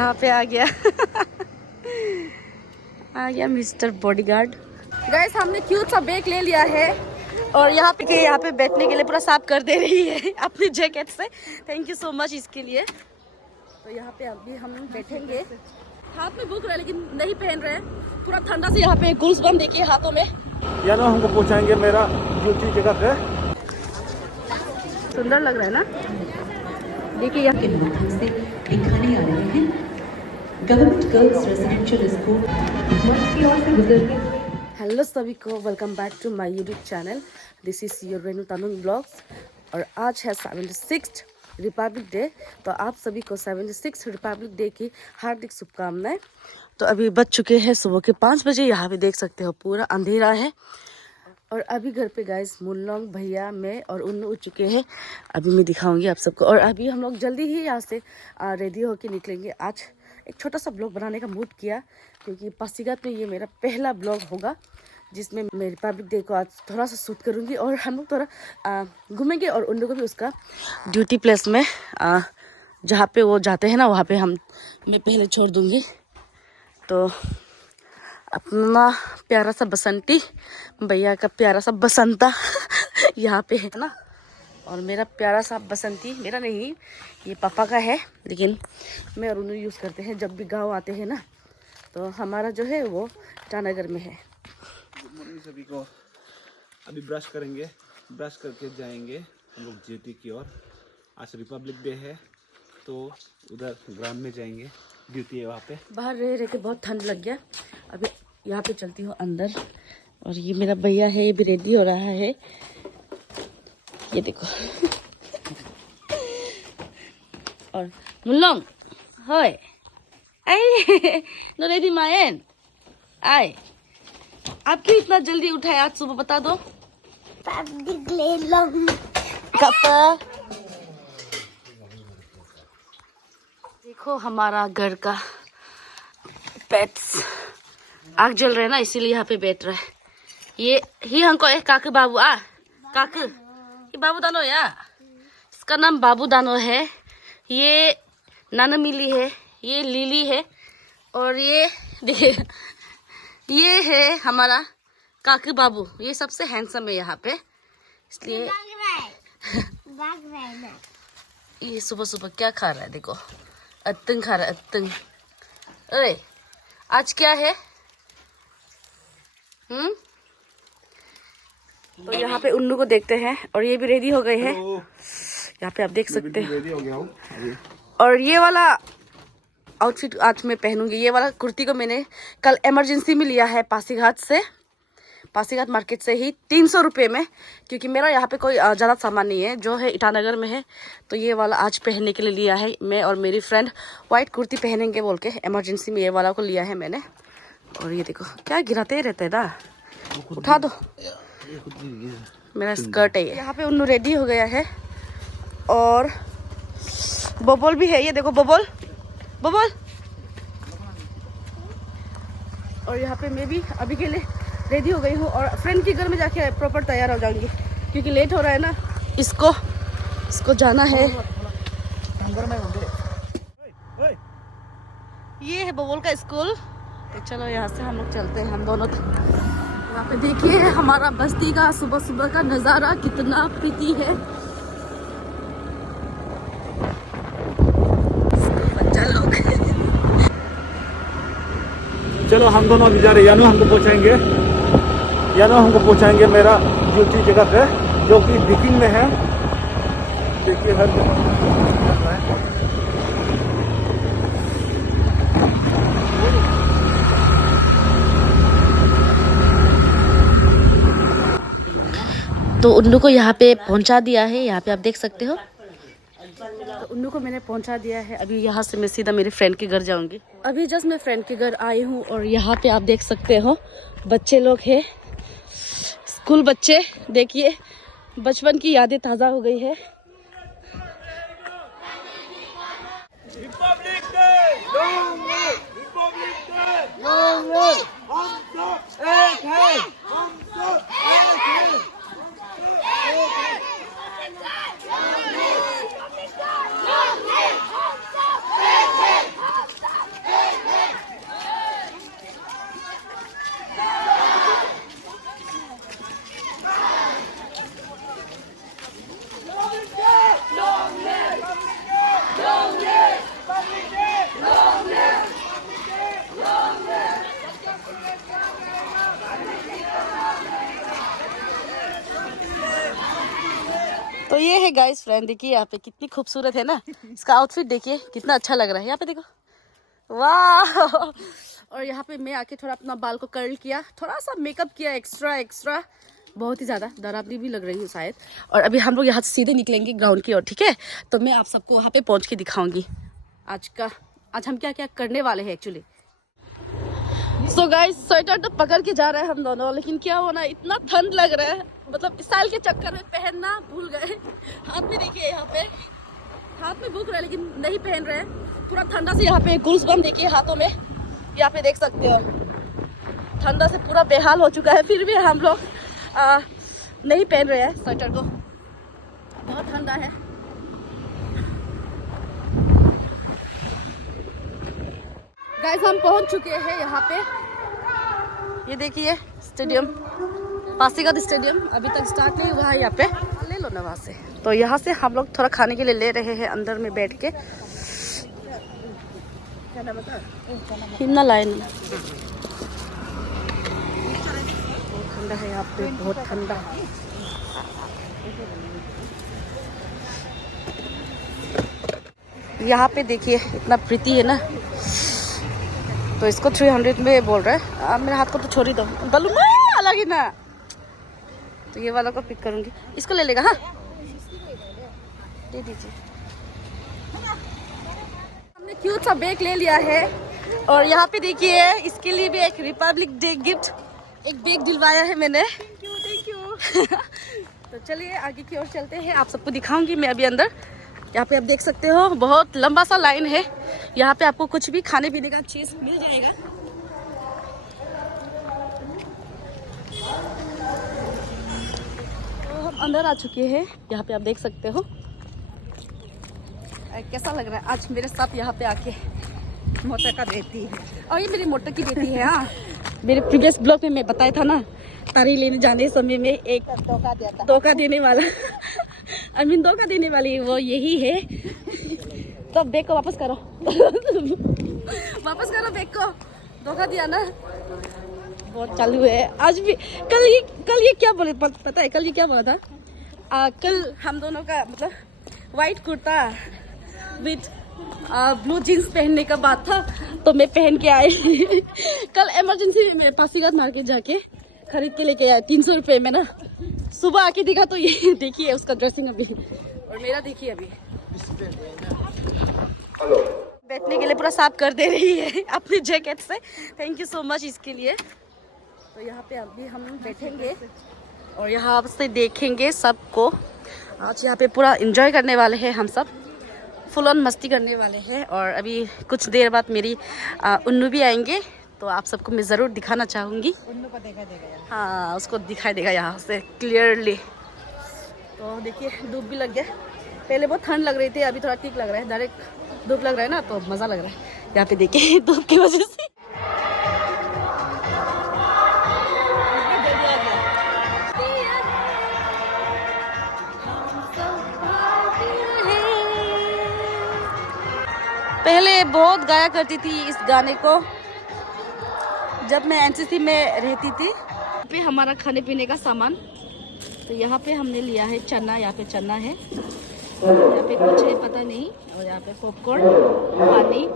यहाँ पे आ गया आ गया मिस्टर बॉडीगार्ड। गाइस हमने क्यूट सा बैग ले लिया है और यहाँ पे बैठने के लिए पूरा साफ कर दे रही है अपनी जैकेट से। थैंक यू सो मच इसके लिए। तो यहाँ पे अभी हम बैठेंगे। हाथ में भूख रहा है लेकिन नहीं पहन रहे हैं, पूरा ठंडा से यहाँ पे गुल्स बम देखिए हाथों में। या ना हमको पहुँचाएंगे मेरा ड्यूटी जगह पे। सुंदर लग रहा है ना, देखिए यहाँ के माध्यम से दिखाने आ रहे हैं गवर्नमेंट गर्ल्स रेजिडेंशियल स्कूल की ओर से गुजरते हुए। हेलो सभी को, welcome back to my YouTube channel. This is your Renu Tanung blogs. और आज है 76 रिपब्लिक डे। तो आप सभी को 76 रिपब्लिक डे की हार्दिक शुभकामनाएं। तो अभी बज चुके हैं सुबह के 5 बजे। यहाँ पे देख सकते हो पूरा अंधेरा है। और अभी घर पे गाइस मुनलोंग भैया मैं और उन्नू उठ चुके हैं। अभी मैं दिखाऊंगी आप सबको। और अभी हम लोग जल्दी ही यहाँ से रेडी होके निकलेंगे। आज एक छोटा सा ब्लॉग बनाने का मूड किया क्योंकि पासीघाट में ये मेरा पहला ब्लॉग होगा जिसमें मैं रिपब्लिक डे को आज थोड़ा सा शूट करूँगी और हम लोग थोड़ा घूमेंगे। और उन लोगों को भी उसका ड्यूटी प्लेस में जहाँ पे वो जाते हैं ना वहाँ पे मैं पहले छोड़ दूँगी। तो अपना प्यारा सा बसंती भैया का प्यारा सा बसंता यहाँ पे है ना। और मेरा प्यारा सा बसंती मेरा नहीं, ये पापा का है, लेकिन मैं और उन्हें यूज़ करते हैं जब भी गांव आते हैं ना। तो हमारा जो है वो ईटानगर में है। गुड मॉर्निंग सभी को। अभी ब्रश करेंगे, ब्रश करके जाएंगे हम लोग ड्यूटी की ओर। आज रिपब्लिक डे है तो उधर ग्राउंड में जाएंगे, ड्यूटी है वहाँ पे। बाहर रह के बहुत ठंड लग गया। अभी यहाँ पे चलती हूँ अंदर। और ये मेरा भैया है, ये भी रेडी हो रहा है, ये देखो और मुल्लोंग होय आई नो रेडी मायन आए। आप क्यों इतना जल्दी उठाए आज सुबह, बता दो। कपा देखो हमारा घर का पेट्स आग जल रहे हैं ना, इसीलिए यहाँ पे बैठ रहा है। ये ही हमको काकू बाबू काकू, ये बाबू दानो या, इसका नाम बाबू दानो है। ये नाना मिली है, ये लिली है और ये देखिए ये है हमारा काकू बाबू। ये सबसे हैंडसम है यहाँ पे, इसलिए ये सुबह सुबह क्या खा रहा है देखो, अत्तंग खा रहा है अत्तंग। अरे आज क्या है? तो यहाँ पे उन्नू को देखते हैं और ये भी रेडी हो गए हैं। यहाँ पे आप देख सकते हैं। रेडी हो गया हूँ। और ये वाला आउटफिट आज मैं पहनूंगी। ये वाला कुर्ती को मैंने कल इमरजेंसी में लिया है पासीघाट मार्केट से ही 300 रुपये में, क्योंकि मेरा यहाँ पे कोई ज़्यादा सामान नहीं है जो है ईटानगर में है। तो ये वाला आज पहनने के लिए लिया है। मैं और मेरी फ्रेंड वाइट कुर्ती पहनेंगे बोल के इमरजेंसी में ये वाला को लिया है मैंने। और ये देखो क्या गिराते रहते हैं ना, उठा दो, मेरा स्कर्ट है ये। यहाँ पे उन्नू रेडी हो गया है और बबल भी है, ये देखो बबल। और यहाँ पे मैं भी अभी के लिए रेडी हो गई हूँ और फ्रेंड के घर में जाके प्रॉपर तैयार हो जाऊंगी क्योंकि लेट हो रहा है ना। इसको जाना है। ये है बबल का स्कूल। तो चलो यहाँ से हम लोग चलते हैं हम दोनों। यहाँ पे देखिए हमारा बस्ती का सुबह सुबह का नज़ारा कितना प्रीति है। बच्चा लोग चलो हम दोनों अभी जा रहे हैं। यानो हमको पहुंचाएंगे मेरा ड्यूटी जगह पे जो कि दिकिंग में है। देखिए हर तो उन्नू को यहाँ पे पहुँचा दिया है। यहाँ पे आप देख सकते हो। तो उन्नू को मैंने पहुँचा दिया है। अभी यहाँ से मैं सीधा मेरे फ्रेंड के घर जाऊँगी। अभी जस्ट मैं फ्रेंड के घर आई हूँ और यहाँ पे आप देख सकते हो बच्चे लोग हैं, स्कूल बच्चे। देखिए बचपन की यादें ताज़ा हो गई है। ये है गाइस फ्रेंड, देखिए यहाँ पे कितनी खूबसूरत है ना। इसका आउटफिट देखिए कितना अच्छा लग रहा है, यहाँ पे देखो, वाह। और यहाँ पे मैं आके थोड़ा अपना बाल को कर्ल किया, थोड़ा सा मेकअप किया, एक्स्ट्रा बहुत ही ज़्यादा डरावनी भी लग रही है शायद। और अभी हम लोग यहाँ से सीधे निकलेंगे ग्राउंड की ओर, ठीक है। तो मैं आप सबको वहाँ पे पहुँच के दिखाऊंगी आज हम क्या क्या करने वाले हैं एक्चुअली। सो गाइस, स्वेटर तो पकड़ के जा रहे हैं हम दोनों, लेकिन क्या होना, इतना ठंड लग रहा है, मतलब स्टाइल के चक्कर में पहनना भूल गए। हाथ में देखिए, यहाँ पे हाथ में भूख रहा है लेकिन नहीं पहन रहे हैं, पूरा ठंडा से। यहाँ पे गुल्स बम देखिए हाथों में, यहाँ पे देख सकते हो, ठंडा से पूरा बेहाल हो चुका है। फिर भी हम लोग नहीं पहन रहे हैं स्वेटर को, बहुत ठंडा है। गाइस, हम पहुंच चुके हैं यहाँ पे, ये देखिए स्टेडियम, पासीघाट स्टेडियम अभी तक स्टार्ट नहीं हुआ है। यहाँ पे ले लो ना वहाँ से। तो यहाँ से हम लोग थोड़ा खाने के लिए ले रहे हैं अंदर में बैठ के। हिमना लाइन ठंडा है यहाँ पे, बहुत ठंडा। यहाँ पे देखिए इतना प्रीति है ना, तो इसको 300 में बोल रहा है। अब मेरे हाथ को तो छोड़ ही दो, बलून अलग ही ना, तो ये वाला को पिक करूंगी, इसको ले लेगा। हाँ, दे दीजिए। हमने क्यूट सा बैग ले लिया है, और यहाँ पे देखिए इसके लिए भी एक रिपब्लिक डे गिफ्ट, एक बैग दिलवाया है मैंने। Thank you. तो चलिए आगे की ओर चलते हैं, आप सबको दिखाऊंगी मैं अभी अंदर। यहाँ पे आप देख सकते हो बहुत लंबा सा लाइन है, यहाँ पे आपको कुछ भी खाने पीने का चीज मिल जाएगा। तो हम अंदर आ चुके हैं, यहाँ पे आप देख सकते हो। कैसा लग रहा है आज मेरे साथ यहाँ पे आके। मोटर का बेटी, और ये मेरी मोटर की बेटी है। हाँ, मेरे प्रीवियस ब्लॉग में मैं बताया था ना, तारी लेने जाने समय में एक धोखा देने वाला धोखा देने वाली वो यही है। तो बैग को वापस करो। वापस करो बैग को, धोखा दिया ना। बहुत चालू है आज भी। कल ये क्या बोले पता है, कल ये क्या बोला था? कल हम दोनों का मतलब white kurta with blue jeans पहनने का बात था, तो मैं पहन के आई। कल इमरजेंसी में पासीघाट मार्केट जाके खरीद के लेके आया 300 रुपये में ना। सुबह आके देखा तो ये देखिए उसका ड्रेसिंग अभी, और मेरा देखिए अभी। बैठने के लिए पूरा साफ कर दे रही है अपनी जैकेट से। थैंक यू सो मच इसके लिए। तो यहाँ पे अभी हम बैठेंगे और यहाँ से देखेंगे सबको। आज यहाँ पे पूरा एंजॉय करने वाले हैं हम सब, फुल ऑन मस्ती करने वाले हैं। और अभी कुछ देर बाद मेरी उन्नू भी आएंगे, तो आप सबको मैं ज़रूर दिखाना चाहूँगी। उन्नू को दिखाई देगा, हाँ उसको दिखाई देगा यहाँ से क्लियरली। तो देखिए धूप भी लग गया, पहले बहुत ठंड लग रही थी, अभी थोड़ा ठीक लग रहा है। डायरेक्ट धूप लग रहा है ना, तो मज़ा लग रहा है। यहाँ पे देखिए धूप की वजह से पहले बहुत गाया करती थी इस गाने को जब मैं एनसीसी में रहती थी। पे हमारा खाने पीने का सामान, तो यहाँ पे हमने लिया है चना, यहाँ पे चना है, यहाँ पे कुछ है पता नहीं, और यहाँ पे पॉपकॉर्न, पानी।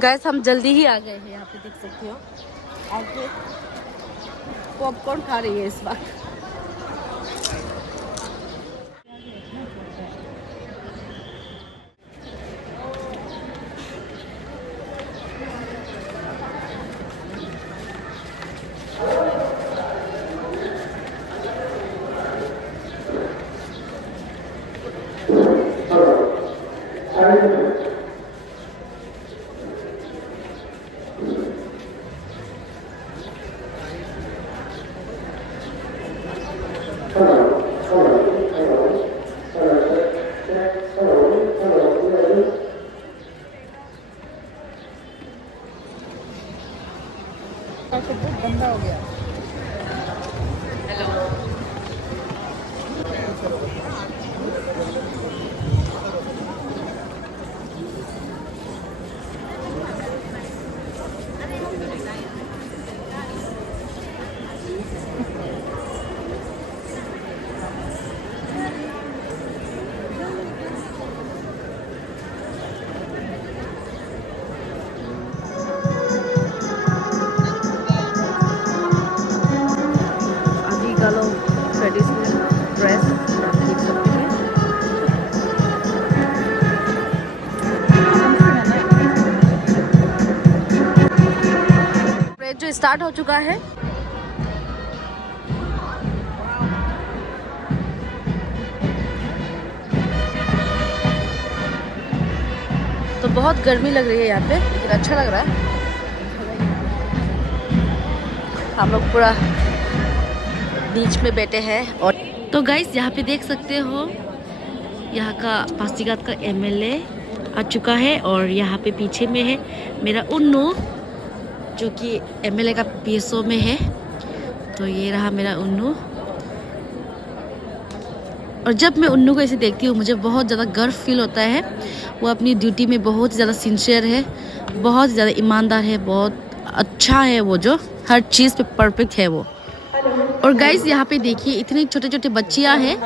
गैस हम जल्दी ही आ गए हैं, यहाँ पे देख सकते हो आगे पॉपकॉर्न खा रही है इस बार। स्टार्ट हो चुका है। तो बहुत गर्मी लग रही है यहाँ पे, लेकिन अच्छा लग रहा है। हम लोग पूरा बीच में बैठे हैं। और तो गाइस यहाँ पे देख सकते हो, यहाँ का पासीघाट का एमएलए आ चुका है। और यहाँ पे पीछे में है मेरा उन्नू, जो कि एमएलए का पीएसओ में है। तो ये रहा मेरा उन्नू। और जब मैं उन्नू को ऐसे देखती हूँ मुझे बहुत ज़्यादा गर्व फील होता है। वो अपनी ड्यूटी में बहुत ज़्यादा सिंसियर है, बहुत ज़्यादा ईमानदार है, बहुत अच्छा है। वो जो हर चीज़ पे परफेक्ट है वो। और गाइस यहाँ पे देखिए इतने छोटे छोटे बच्चियाँ हैं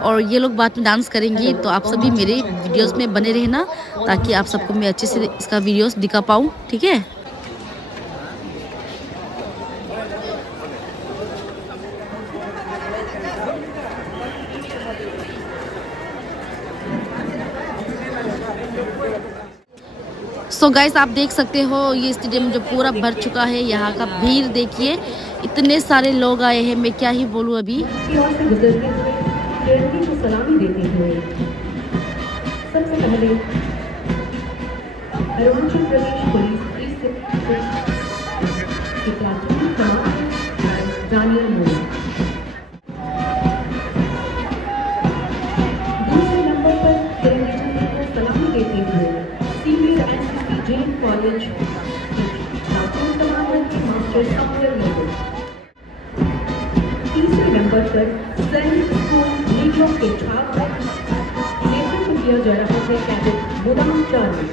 और ये लोग बाद में डांस करेंगी। तो आप सभी मेरे वीडियोस में बने रहना, ताकि आप सबको मैं अच्छे से इसका वीडियोस दिखा पाऊँ, ठीक है। सो गाइस आप देख सकते हो ये स्टेडियम जो पूरा भर चुका है। यहाँ का भीड़ देखिए, इतने सारे लोग आए हैं, मैं क्या ही बोलूँ अभी। सलामी देते हुए सबसे पहले अरुणाचल प्रदेश पुलिस की प्लाटून कमांडर दानियल मोदी, दूसरे नंबर पर तिरंगे को सलामी देते हुए senior NCC Jain college platoon commander के मास्टर सफदर मोदी, तीसरे नंबर पर सैनिक स्कूल लीगों के छात्र नेतृत्व किया जा रहा है कैडेट मुदाम चार्ली,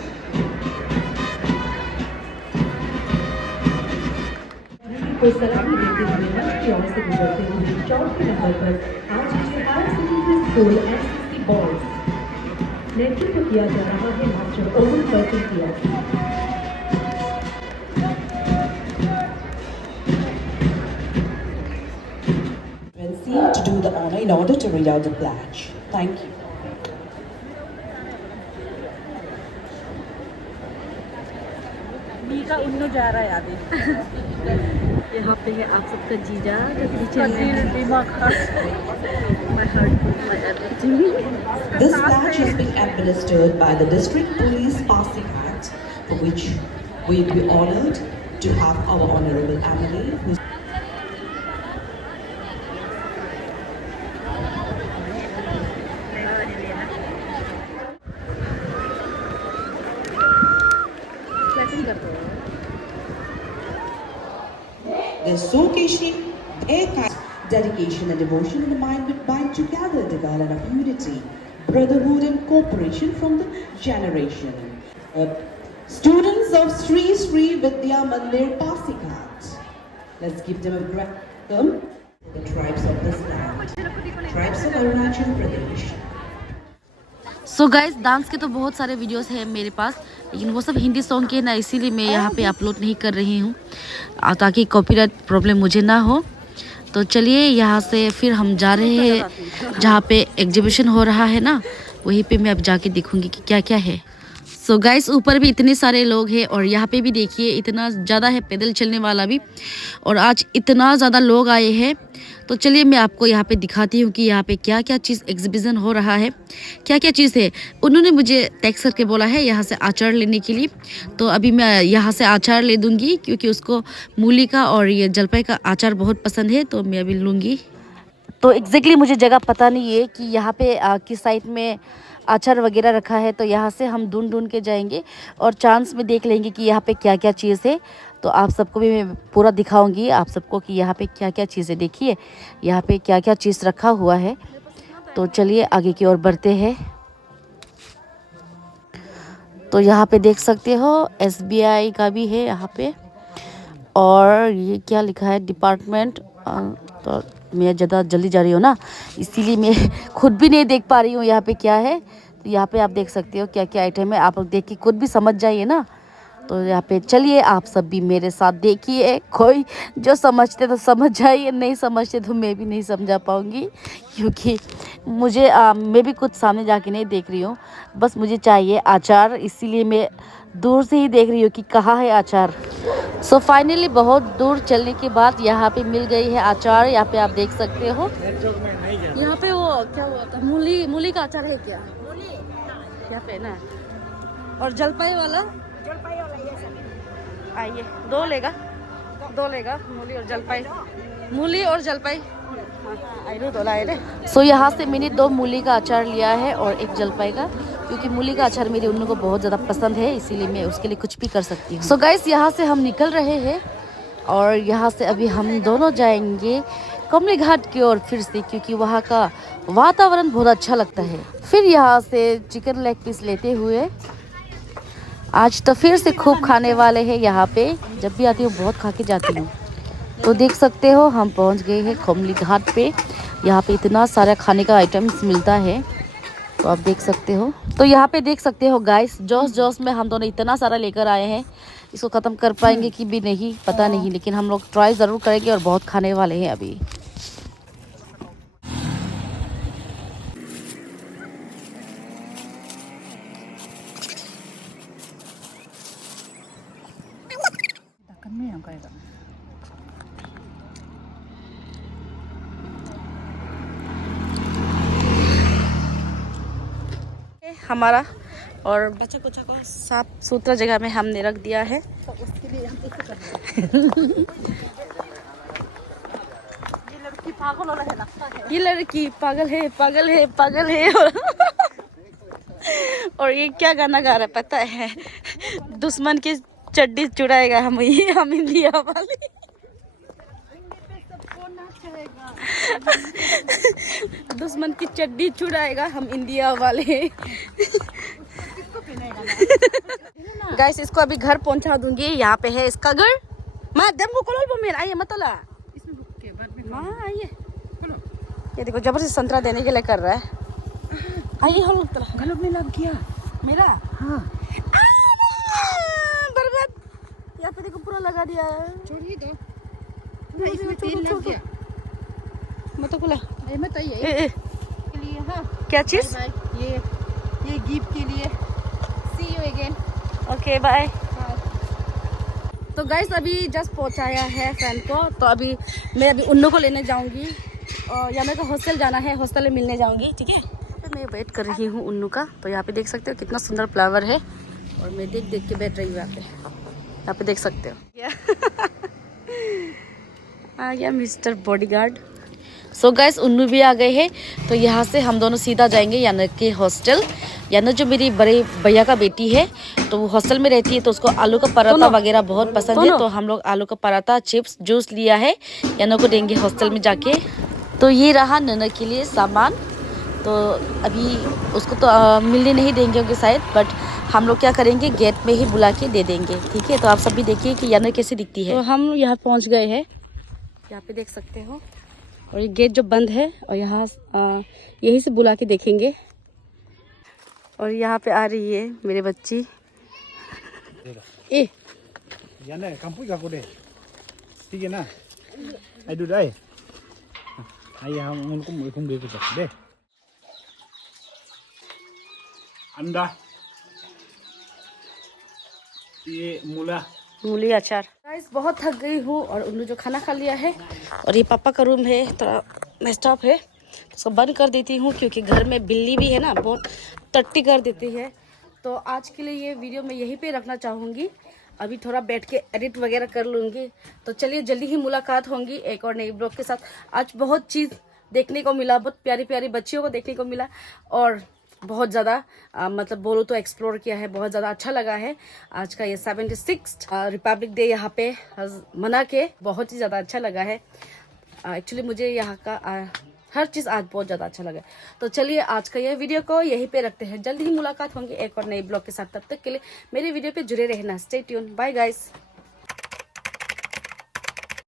को सलामी देते हुए मंच की ओर से गुजरते हुए चौथे नंबर पर RGJ higher secondary school NCC boys नेतृत्व किया जा रहा है मास्टर ओवन बर्टन की ओर से। To do the honor in order to read out the pledge. Thank you. का उन्नू जा रहा है आगे। यहाँ पे है आप सबका जीजा जो पीछे This pledge is being administered by the District Police Pasighat, for which we will be honored to have our Honorable Emily, who they're showcasing their dedication and devotion in the mind which bind together the garland of unity, brotherhood and cooperation from the generation. Students of Sri Sri Vidya Mandir Pasighat, let's give them a welcome. The tribes of this land, tribes of Arunachal Pradesh. So guys dance के तो बहुत सारे videos हैं मेरे पास, लेकिन वो सब Hindi song के ना, इसीलिए मैं यहाँ पे अपलोड नहीं कर रही हूँ, ताकि कॉपीराइट प्रॉब्लम मुझे ना हो। तो चलिए यहाँ से फिर हम जा रहे हैं जहाँ पे एग्जीबिशन हो रहा है ना, वहीं पे मैं अब जाके देखूँगी कि क्या क्या है। सो गाइस ऊपर भी इतने सारे लोग हैं और यहाँ पे भी देखिए इतना ज़्यादा है पैदल चलने वाला भी, और आज इतना ज़्यादा लोग आए हैं। तो चलिए मैं आपको यहाँ पे दिखाती हूँ कि यहाँ पे क्या क्या चीज़ एग्जीबिशन हो रहा है, क्या क्या चीज़ है। उन्होंने मुझे टेक्स्ट करके बोला है यहाँ से अचार लेने के लिए, तो अभी मैं यहाँ से अचार ले दूँगी, क्योंकि उसको मूली का और ये जलपाई का अचार बहुत पसंद है, तो मैं अभी लूँगी। तो एग्जैक्टली मुझे जगह पता नहीं है कि यहाँ पे किस साइड में अचार वगैरह रखा है, तो यहाँ से हम ढूंढ के जाएंगे और चांस में देख लेंगे कि यहाँ पे क्या क्या चीज़ है। तो आप सबको भी मैं पूरा दिखाऊंगी आप सबको कि यहाँ पे क्या क्या चीज़ है। देखिए यहाँ पे क्या क्या चीज़ रखा हुआ है। तो चलिए आगे की ओर बढ़ते हैं। तो यहाँ पे देख सकते हो SBI का भी है यहाँ पे, और ये क्या लिखा है डिपार्टमेंट। तो मैं ज़्यादा जल्दी जा रही हूँ ना, इसीलिए मैं खुद भी नहीं देख पा रही हूँ यहाँ पे क्या है। तो यहाँ पे आप देख सकते हो क्या क्या आइटम है, आप लोग देख के खुद भी समझ जाइए ना। तो यहाँ पे चलिए आप सब भी मेरे साथ देखिए, कोई जो समझते तो समझ जाइए, नहीं समझते तो मैं भी नहीं समझा पाऊँगी, क्योंकि मुझे मैं भी कुछ सामने जाके नहीं देख रही हूँ, बस मुझे चाहिए अचार, इसीलिए मैं दूर से ही देख रही हूँ कि कहाँ है अचार। सो फाइनली बहुत दूर चलने के बाद यहाँ पे मिल गई है अचार। यहाँ पे आप देख सकते हो। यहाँ पे वो क्या हुआ था, मूली का अचार है क्या? यहाँ पे ना, और जलपाई वाला आइए, दो लेगा मूली और जलपाई। सो यहाँ से मैंने 2 मूली का अचार लिया है और 1 जलपाई का, क्योंकि मूली का अचार मेरे उन को बहुत ज़्यादा पसंद है, इसीलिए मैं उसके लिए कुछ भी कर सकती हूँ। सो गाइस, यहाँ से हम निकल रहे हैं और यहाँ से अभी हम दोनों जाएंगे कमली घाट की ओर फिर से, क्योंकि वहाँ का वातावरण बहुत अच्छा लगता है। फिर यहाँ से चिकन लेग पीस लेते हुए आज तो फिर से खूब खाने वाले हैं। यहाँ पे जब भी आती हूँ बहुत खा के जाती हूँ। तो देख सकते हो हम पहुँच गए हैं कमली घाट पे। यहाँ पे इतना सारा खाने का आइटम्स मिलता है, तो आप देख सकते हो। तो यहाँ पे देख सकते हो गाइस, जोश में हम दोनों इतना सारा लेकर आए हैं। इसको ख़त्म कर पाएंगे कि भी नहीं पता नहीं, लेकिन हम लोग ट्राई ज़रूर करेंगे और बहुत खाने वाले हैं अभी। हमारा और बच्चा कुचा को साफ सुथरा जगह में हमने रख दिया है। तो उसके लिए हम कैसे कर ये लड़की पागल हो रहा है, लगता है ये लड़की पागल है और ये क्या गाना गा रहा है पता है? दुश्मन की चड्डी चुराएगा हम इंडिया वाले। दुश्मन की चड्डी छुड़ाएगा हम इंडिया वाले। गाइस, इसको अभी घर पहुंचा दूंगी। यहाँ पे है इसका घर। माँ दम को कॉल पर मेरा आइए मतला माँ आइए। ये देखो जबरदस्ती संतरा देने के लिए कर रहा है। आइए हम लोग गलों में लग गया मेरा। हाँ बर्बाद। यहाँ पे देखो पूरा लगा दिया। छोड़िए दो मत बोला मत आइए के लिए। हाँ क्या चीज? ये गिफ्ट के लिए। See you again. Okay bye. तो गाइस अभी जस्ट पहुंचाया है फ्रेंड को। तो अभी मैं उन्नू को लेने जाऊंगी और या मेरे को हॉस्टल जाना है, हॉस्टल में मिलने जाऊंगी। ठीक है, तो मैं वेट कर रही हूँ उन्नू का। तो यहाँ पे देख सकते हो कितना सुंदर फ्लावर है और मैं देख के बैठ रही हूँ यहाँ पे देख सकते हो। आ गया मिस्टर बॉडीगार्ड। सो गाइस, उन्नू भी आ गए हैं। तो यहाँ से हम दोनों सीधा जाएंगे याना के हॉस्टल। याना जो मेरी बड़े भैया का बेटी है, तो वो हॉस्टल में रहती है, तो उसको आलू का पराठा वगैरह बहुत पसंद है। तो हम लोग आलू का पराठा, चिप्स, जूस लिया है, याना को देंगे हॉस्टल में जाके। तो ये रहा नन्ना के लिए सामान। तो अभी उसको तो मिलने नहीं देंगे होंगे शायद, बट हम लोग क्या करेंगे, गेट में ही बुला के दे देंगे। ठीक है, तो आप सब भी देखिए कि याना कैसे दिखती है। तो हम यहाँ पहुँच गए हैं, यहाँ पे देख सकते हो। और ये गेट जो बंद है, और यहाँ यहीं से बुला के देखेंगे। और यहाँ पे आ रही है मेरे बच्ची। ए याना कंपनी का कोडे ठीक है ना? I do right. आइए हम उनको दे दे अंडा, ये मूली अचार। गाइस बहुत थक गई हूँ और उन्होंने जो खाना खा लिया है। और ये पापा का रूम है, थोड़ा मेस्टॉप है, उसको बंद कर देती हूँ क्योंकि घर में बिल्ली भी है ना, बहुत टट्टी कर देती है। तो आज के लिए ये वीडियो मैं यहीं पे रखना चाहूँगी। अभी थोड़ा बैठ के एडिट वगैरह कर लूँगी। तो चलिए जल्दी ही मुलाकात होंगी एक और नई ब्लॉग के साथ। आज बहुत चीज़ देखने को मिला, बहुत प्यारी प्यारी बच्चियों को देखने को मिला और बहुत ज़्यादा मतलब बोलो तो एक्सप्लोर किया है। बहुत ज़्यादा अच्छा लगा है। आज का ये 76 रिपब्लिक डे यहाँ पे मना के बहुत ही ज़्यादा अच्छा लगा है। एक्चुअली मुझे यहाँ का हर चीज़ आज बहुत ज़्यादा अच्छा लगा। तो चलिए आज का ये वीडियो को यहीं पे रखते हैं। जल्दी ही मुलाकात होंगी एक और नई ब्लॉग के साथ। तब तक के लिए मेरे वीडियो पे जुड़े रहना। Stay tune. Bye guys.